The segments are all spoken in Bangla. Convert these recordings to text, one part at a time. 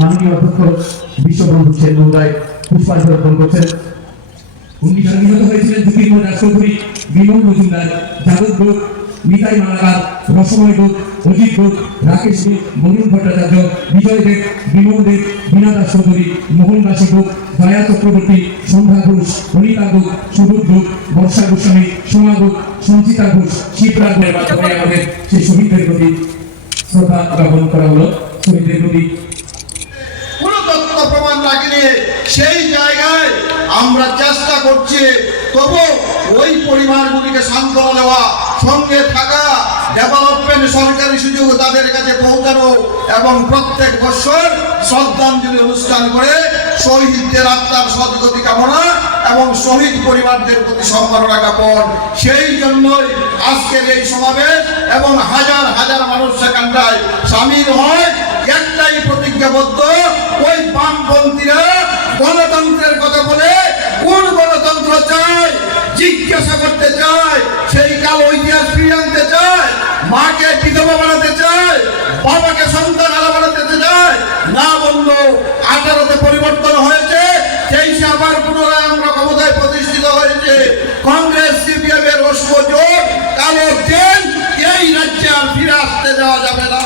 মাননীয় অধ্যক্ষ বিশ্ববন্ধু সেন মহোদয় পুষ্পাঞ্জলি অর্পণ করছেন। উনি নিহত হয়েছিলেন জ্যোতির্ময় রাজচৌধুরী, বিমল মজুমদার, যাদব ঘোষ, নিতাই মালাকার, রসময় ঘোষ, অজিত ঘোষ, রাকেশ ঘোষ, মনোজ ভট্টাচার্য, বিজয় দেব, বিমল দেব, বীণা দাস চৌধুরী, মোহন দাস ঘোষ, দয়া চক্রবর্তী, সন্ধ্যা ঘোষ, অনিতা ঘোষ, সুবোধ ঘোষ, বর্ষা গোস্বামী, সোমা ঘোষ, সঞ্চিতা ঘোষ, শিবরাজের মাধ্যমে আমাদের সেই শহীদদের প্রতি শ্রদ্ধা জ্ঞাপন করা হলো। শহীদদের প্রতি কোনো তথ্য প্রমাণ লাগিয়ে সেই জায়গায় আমরা চেষ্টা করছি, তবু ওই পরিবারগুলিকে সান্ত্বনা দেওয়া, সঙ্গে থাকা, ডেভেলপমেন্ট সরকারি সুযোগ তাদের কাছে পৌঁছানো এবং প্রত্যেক বছর শ্রদ্ধাঞ্জলি অনুষ্ঠান করে শহীদদের আত্মার সদ্গতি কামনা এবং শহীদ পরিবারদের প্রতি সম্মাননা জ্ঞাপন। সেই জন্যই আজকের এই সমাবেশ এবং হাজার হাজার মানুষ সেখানটায় সামিল হয়। একটাই প্রতিজ্ঞাবদ্ধ, ওই বামপন্থীরা গণতন্ত্রের কথা বলে কোন গণতন্ত্র চায় জিজ্ঞাসা করতে চায়, সেই কালো ইতিহাস ফিরিয়ে আনতে চায়, মাকে বিধবা বানাতে চায়, বাবাকে সন্তান হারা বানাতে চায় না। বন্ধু, 18তে পরিবর্তন হয়েছে, 23 আবার পুনরায় আমরা ক্ষমতায় প্রতিষ্ঠিত হয়েছে। কংগ্রেস সিপিএম এর অসহযোগ কালো ট্রেন এই রাজ্যে আর ফিরে আসতে দেওয়া যাবে না।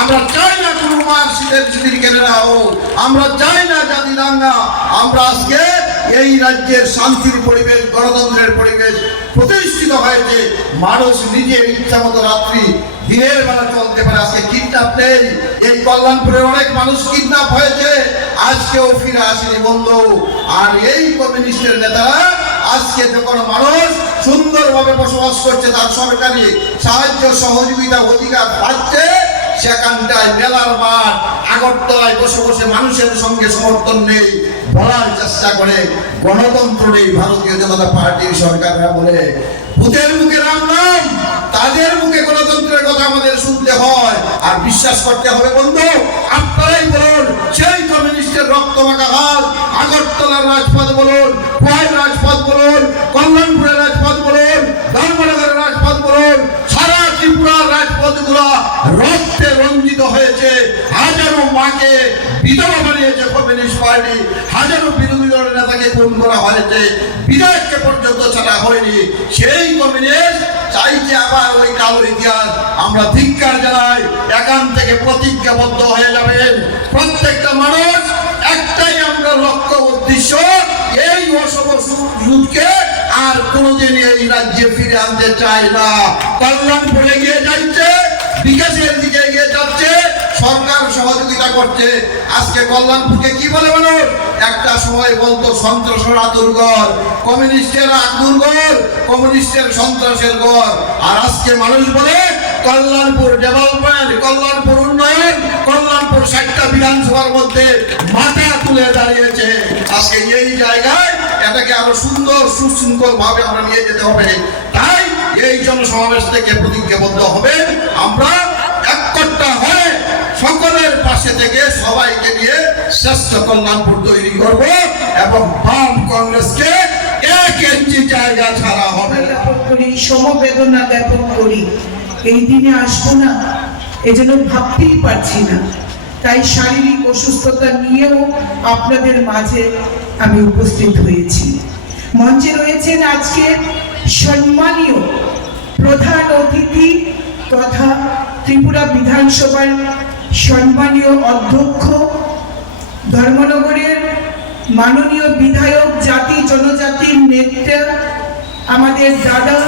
আমরা চাই না কোনো মার্কশিটের স্মৃতি কেড়ে নেওয়া হোক, আমরা চাই না জাতি দাঙ্গা। আমরা আজকে এই রাজ্যের শান্তির পরিবেশ, গণতন্ত্রের পরিবেশ প্রতিষ্ঠিত হয়েছে। মানুষ নিজের ইচ্ছা মতো রাত্রি দিনের বেলা চলতে পারে। আজকে কিডন্যাপ নেই, এই কল্যাণপুরের অনেক মানুষ কিডন্যাপ হয়েছে, আজকেও ফিরে আসেনি বন্ধু। আর এই কমিউনিস্টের নেতারা আজকে যখন মানুষ সুন্দরভাবে বসবাস করছে, তার সরকারি সাহায্য সহযোগিতা অধিকার পাচ্ছে, সেখানটায় মেলার মাঠ আগরতলায় বসে বসে মানুষের সঙ্গে সমর্থন নেই বলার চেষ্টা করে। গণতন্ত্র নেই ভারতীয় জনতা পার্টির সরকাররা বলে। ভূতের মুখে রাম নাম, তাদের মুখে গণতন্ত্রের কথা আমাদের শুনতে হয় আর বিশ্বাস করতে হবে। বন্ধু, আপনারাই বলুন, সেই কমিউনিস্টের রক্তমাখা হাত আগরতলার রাজপথ বলুন, খোয়াইয়ের রাজপথ বলুন, কল্যাণপুরের রাজপথ বলুন, ধর্মনগরের রাজপথ বলুন, সারা ত্রিপুরার রাজপথগুলো রক্তে রঞ্জিত হয়েছে। হাজারো মাকে বিধবা বানিয়েছে কমিউনিস্ট পার্টি, হাজারো বিরোধী দলের নেতাকে খুন করা হয়েছে, বিধায়ককে পর্যন্ত ছাড়া হয়নি। সেই কমিউনিস্ট চাইছে আবার ওই কালো ইতিহাস। আমরা ধিক্কার জানাই, এখান থেকে প্রতিজ্ঞাবদ্ধ হয়ে যাবেন প্রত্যেকটা মানুষ। একটাই আমরা লক্ষ্য উদ্দেশ্য, এই অশুভ সুদকে আর কোনোদিন এই রাজ্যে ফিরে আনতে চাই না। কল্যাণপুরে এগিয়ে যাচ্ছে, বিকাশের দিকে এগিয়ে যাচ্ছে, সরকার সহযোগিতা করছে। আজকে কল্যাণপুরকে কি বলে মানুষ? একটা সময় বলতো সন্ত্রাসরা দুর্গর, কমিউনিস্টের দুর্গর, কমিউনিস্টের সন্ত্রাসের ঘর। আর আজকে মানুষ বলে কল্যাণপুর ডেভেলপমেন্ট, কল্যাণপুর উন্নয়ন, কল্যাণপুর 60টা বিধানসভার মধ্যে মাথা তুলে দাঁড়িয়েছে। আজকে এই জায়গায় এটাকে আরো সুন্দর সুশৃঙ্খল ভাবে আমরা নিয়ে যেতে হবে। তাই এই জনসমাবেশ থেকে প্রতিজ্ঞাবদ্ধ হবে, আমরা একটা হয়ে সকলের পাশে থেকে সবাইকে নিয়ে শ্রেষ্ঠ কল্যাণপুর তৈরি করব এবং বাম কংগ্রেসকে 1 ইঞ্চি জায়গা ছাড়া হবে না। সমবেদনা জ্ঞাপন করি, এই দিনে আসবো না এজন্য ভাবতেই পারছি না। তাই শারীরিক অসুস্থতা নিয়েও আপনাদের মাঝে আমি উপস্থিত হয়েছি। মঞ্চে রয়েছেন আজকে সম্মানীয় প্রধান অতিথি তথা ত্রিপুরা বিধানসভার সম্মানীয় অধ্যক্ষ, ধর্মনগরের মাননীয় বিধায়ক, জাতি জনজাতির নেতা, আমাদের দাদা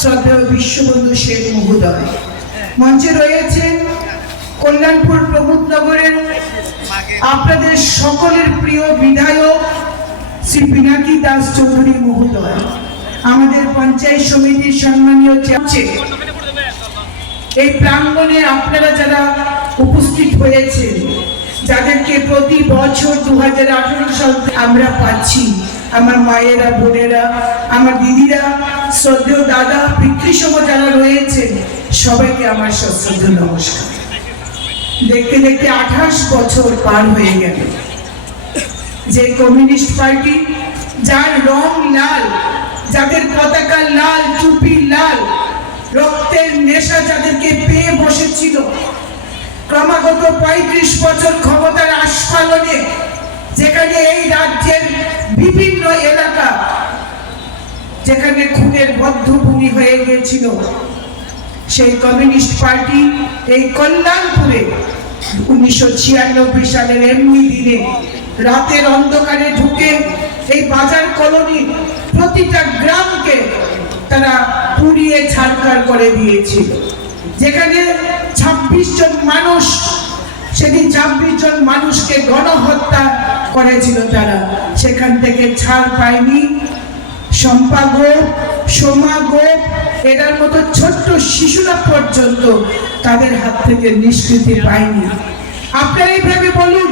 শ্রদ্ধেয় বিশ্ববন্ধু সেন মহোদয়। মঞ্চে রয়েছেন কল্যাণপুর প্রমোদনগরের আপনাদের সকলের প্রিয় বিধায়ক শ্রী পিনাকি দাস চৌধুরী মহোদয়, আমাদের পঞ্চায়েত সমিতির সম্মানীয় চেয়ারম্যান। এই প্রাঙ্গণে আপনারা যারা উপস্থিত হয়েছেন, যাদেরকে প্রতি বছর 2018 সাল আমরা পাচ্ছি, আমার মায়েরা, বোনেরা, আমার দিদিরা, শ্রদ্ধেয় দাদা, পিতৃসম যারা রয়েছেন, সবাইকে আমার সশ্রদ্ধ নমস্কার। দেখতে দেখতে 28 বছর পার হয়ে গেল। যে কমিউনিস্ট পার্টি, যার রং লাল, যাদের পতাকা লাল, টুপি লাল, রক্তের নেশা যাদেরকে পেয়ে বসেছিল, ক্রমাগত 35 বছর ক্ষমতার আশ্রয় যেখানে এই রাজ্যের বিভিন্ন এলাকা যেখানে খুনের বদ্ধভূমি হয়ে গিয়েছিল, সেই কমিউনিস্ট পার্টি এই কল্যাণপুরে 1996 সালের এমনি দিনে রাতের অন্ধকারে ঢুকে এই বাজার কলোনির প্রতিটা গ্রামকে তারা পুড়িয়ে ছারখার করে দিয়েছিল। যেখানে 26 জন মানুষ, সেদিন 26 জন মানুষকে গণহত্যা করেছিল তারা, সেখান থেকে ছাড় পায়নি শম্পা গোপ, সোমা গোপ, এরার মতো ছোট্ট শিশুরা পর্যন্ত তাদের হাত থেকে নিষ্কৃতি পায়নি। আপনারা এইভাবে বলুন,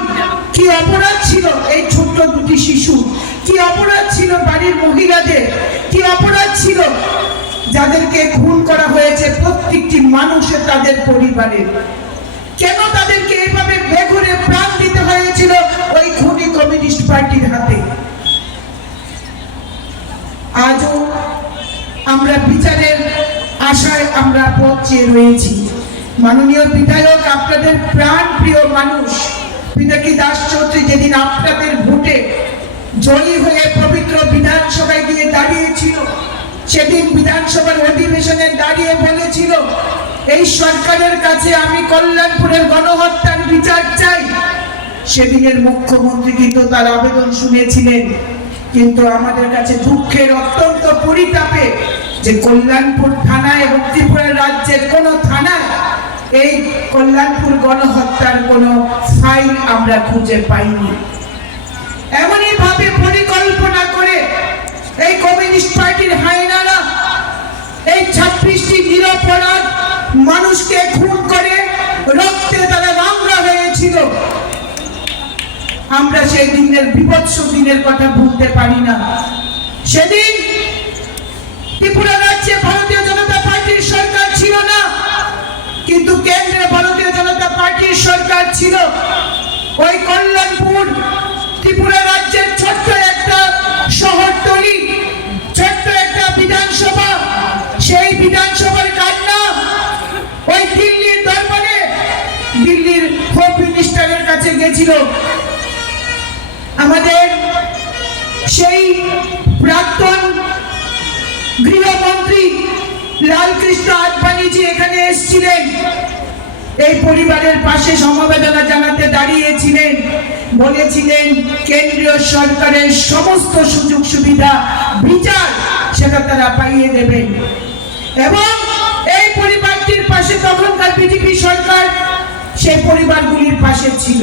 কি অপরাধ ছিল এই ছোট্ট দুটি শিশু, কি অপরাধ ছিল বাড়ির মহিলাদের, কি অপরাধ ছিল যাদেরকে খুন করা হয়েছে প্রত্যেকটি মানুষের তাদের পরিবারের? কেন তাদেরকে এভাবে বেঘরে প্রাণ দিতে হয়েছিল ওই খুনি কমিউনিস্ট পার্টির হাতে? আজও আমরা বিচারের আশায় আমরা পথ চেয়ে রয়েছি। মাননীয় বিধায়ক, আপনাদের প্রাণ প্রিয় মানুষ পিনাকি দাস চৌধুরী যেদিন আপনাদের ভোটে জয়ী হয়ে পবিত্র বিধানসভায় গিয়ে দাঁড়িয়েছিল, সেদিন বিধানসভার অধিবেশনে দাঁড়িয়ে বলেছিল, এই সরকারের কাছে আমি কল্যাণপুরের গণহত্যার বিচার চাই। সেদিনের মুখ্যমন্ত্রী কিন্তু তার আবেদন শুনেছিলেন, কিন্তু আমাদের কাছে দুঃখের অত্যন্ত পরিতাপে যে কল্যাণপুর থানা এবং ত্রিপুরা রাজ্যের কোন থানায় এই কল্যাণপুর গণহত্যার কোন ফাইল আমরা খুঁজে পাইনি। এমনই ভাবে পরিকল্পনা করে এই কমিউনিস্ট পার্টির হায়নারা এই 26টি নিরপরাধ মানুষকে খুন করে রক্তে তারা রাঙা হয়েছিল। আমরা সেই দিনের বিভৎস দিনের কথা ভুলতে পারি না। সেদিন ত্রিপুরা রাজ্যে ভারতীয় জনতা পার্টির সরকার ছিল না, কিন্তু কেন্দ্রে ভারতীয় জনতা পার্টির সরকার ছিল। ওই কল্যাণপুর ত্রিপুরা রাজ্যের ছোট্ট একটা শহরতলি, ছোট্ট একটা বিধানসভা, সেই বিধানসভার কান্না ওই দিল্লির দরবারে, দিল্লির হোম মিনিস্টারের কাছে গেছিল। আমাদের সেই প্রাক্তন গৃহমন্ত্রী লালকৃষ্ণ আদবানিজি এখানে এসেছিলেন, এই পরিবারের পাশে সমবেদনা জানাতে দাঁড়িয়েছিলেন, বলেছিলেন কেন্দ্রীয় সরকারের সমস্ত সুযোগ সুবিধা বিচার সেটা তারা পাইয়ে দেবেন। এবং এই পরিবারটির পাশে তখনকার বিজেপি সরকার সেই পরিবারগুলির পাশে ছিল।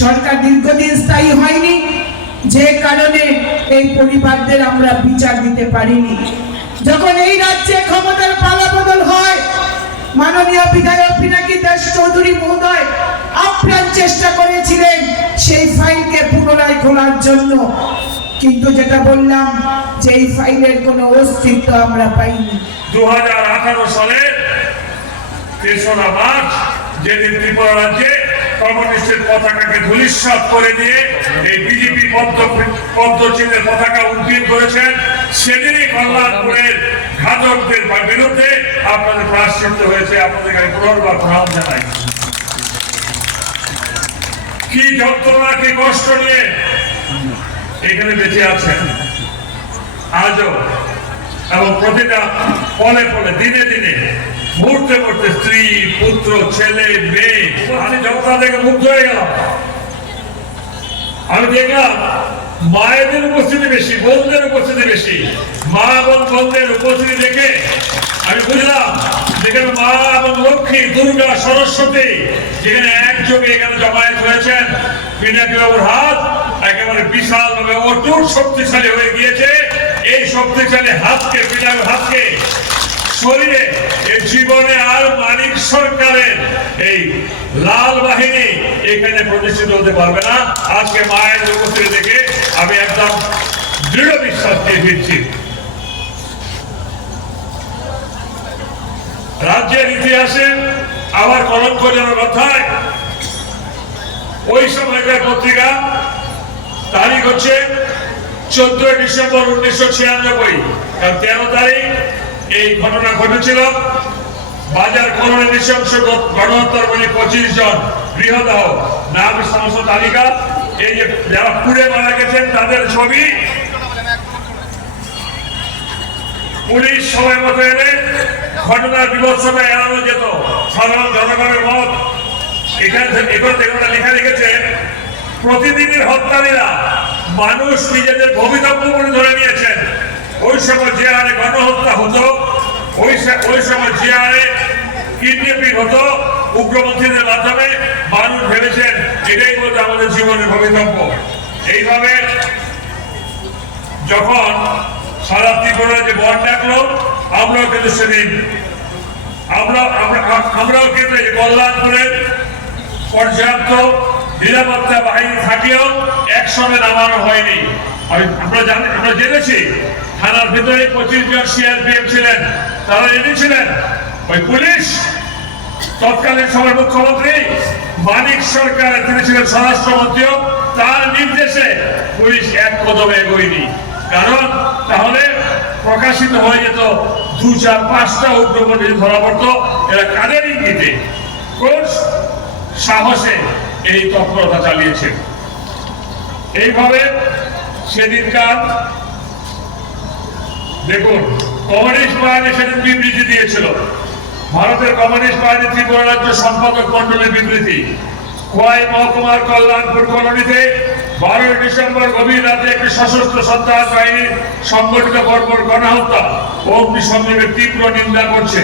সরকার দীর্ঘদিন স্থায়ী হয়নি, যে কারণে এই পরিবারদের আমরা বিচার দিতে পারিনি। যখন এই রাজ্যে ক্ষমতার পালাবদল হয়, মাননীয় বিধায়ক পিনাকি দাস চৌধুরী মহোদয় আপ্রাণ চেষ্টা করেছিলেন সেই ফাইলকে পুনরায় খোলার জন্য, কিন্তু যেটা বললাম যে এই ফাইলের কোনো অস্তিত্ব আমরা পাইনি। 2018 সালের 3রা মার্চ যেদিন ত্রিপুরা রাজ্যে কমিউনিস্টের পতাকাকে ধূলিসাৎ করে দিয়ে এই বিজেপি পদ্মচিহ্নের পতাকা উড্ডীন করেছেন, সেদিনই কল্যাণপুরের ঘাতকদের বিরুদ্ধে আপনাদের প্রায়শ্চিত্ত হয়েছে। আপনাদেরকে আমি পুনর্বার প্রণাম জানাই। কি যন্ত্রণা, কি কষ্ট নিয়ে এখানে বেঁচে আছেন আজও, এবং প্রতিটা পলে পলে দিনে দিনে মুহূর্তে মুহূর্তে স্ত্রী, পুত্র, ছেলে, মেয়ে, আমি যন্ত্রণা দেখে মুগ্ধ হয়ে গেলাম। আমি দেখলাম মায়েদের উপস্থিতি বেশি, বোনদের উপস্থিতি বেশি। মা এবং বোনদের উপস্থিতি দেখে আমি বুঝলাম যেখানে মা এবং লক্ষ্মী, দুর্গা, সরস্বতী যেখানে একযোগে এখানে জমায়েত হয়েছেন, পিনাকি বাবুর হাত একেবারে বিশাল ভাবে অটুট শক্তিশালী হয়ে গিয়েছে। এই শক্তিশালী হাতকে, পিনাকির হাতকে শরীরে এই জীবনে আর মানিক সরকারের এই লাল বাহিনী এখানে প্রতিষ্ঠিত হতে পারবে না। আজকে মায়ের উপস্থিতি দেখে আমি একদম দৃঢ় বিশ্বাস দিয়ে ফিরছি। রাজ্যের ইতিহাসে আবার কলঙ্কজনক কথায় ওই সময়কার পত্রিকা, তারিখ হচ্ছে 14 ডিসেম্বর 1996, কারণ 13 তারিখ এই ঘটনা ঘটেছিল। বাজার কলোনি নৃশংস গণহত্যার বলে 25 জন গৃহদাহ, নাম সমস্ত তালিকা এই যে যারা পুড়ে মারা গেছেন তাদের ছবি পুলিশ সময় মতো এলে ঘটনার বিভৎসতা এড়ানো যেত, সাধারণ জনগণের মত। এখানে লেখা রেখেছে প্রতিদিনের হত্যারীরা মানুষ নিজেদের ভবিতব্য বলে ধরে নিয়েছেন। ওই সময় যে হারে গণহত্যা হতো, ওই সময় যে হারে কিডন্যাপিং হতো উগ্রপন্থীদের মাধ্যমে, মানুষ ভেবেছেন এটাই বলতে আমাদের জীবনের ভবিতব্য। এইভাবে যখন সারা ত্রিপুরা যে বন ডাকলো, আমরাও কিন্তু সেদিন আমরাও কিন্তু কল্যাণপুরের পর্যাপ্ত নিরাপত্তা বাহিনী থাকলেও একসঙ্গে নামানো হয়নি। আমরা জেনেছি থানার ভিতরে 25 জন সিআরপিএফ ছিলেন, তারা এনেছিলেন ওই পুলিশ। তৎকালীন সময় মুখ্যমন্ত্রী মানিক সরকার, তিনি ছিলেন স্বরাষ্ট্রমন্ত্রীও, তার নির্দেশে পুলিশ এক কদমে এগোয়নি। কারণ তাহলে প্রকাশিত হয়ে যেত 2, 4, 5টা উগ্রপন্থী ধরা পড়তো। এরা কাদের ইঙ্গিতে, কোন সাহসে এই তৎপরতা চালিয়েছে। এইভাবে সেদিনকার দেখুন, কমিউনিস্ট বাহিনী সেদিন বিবৃতি দিয়েছিল। ভারতের কমিউনিস্ট বাহিনী ত্রিপুরা রাজ্য সম্পাদক মন্ডলের বিবৃতি, খোয়াই মহকুমার কল্যাণপুর কলোনিতে 12 ডিসেম্বর গভীর রাতে একটি সশস্ত্র সন্ত্রাস বাহিনীর সংগঠিত বর্বর গণহত্যা ও অগ্নিসংযোগের তীব্র নিন্দা করছে।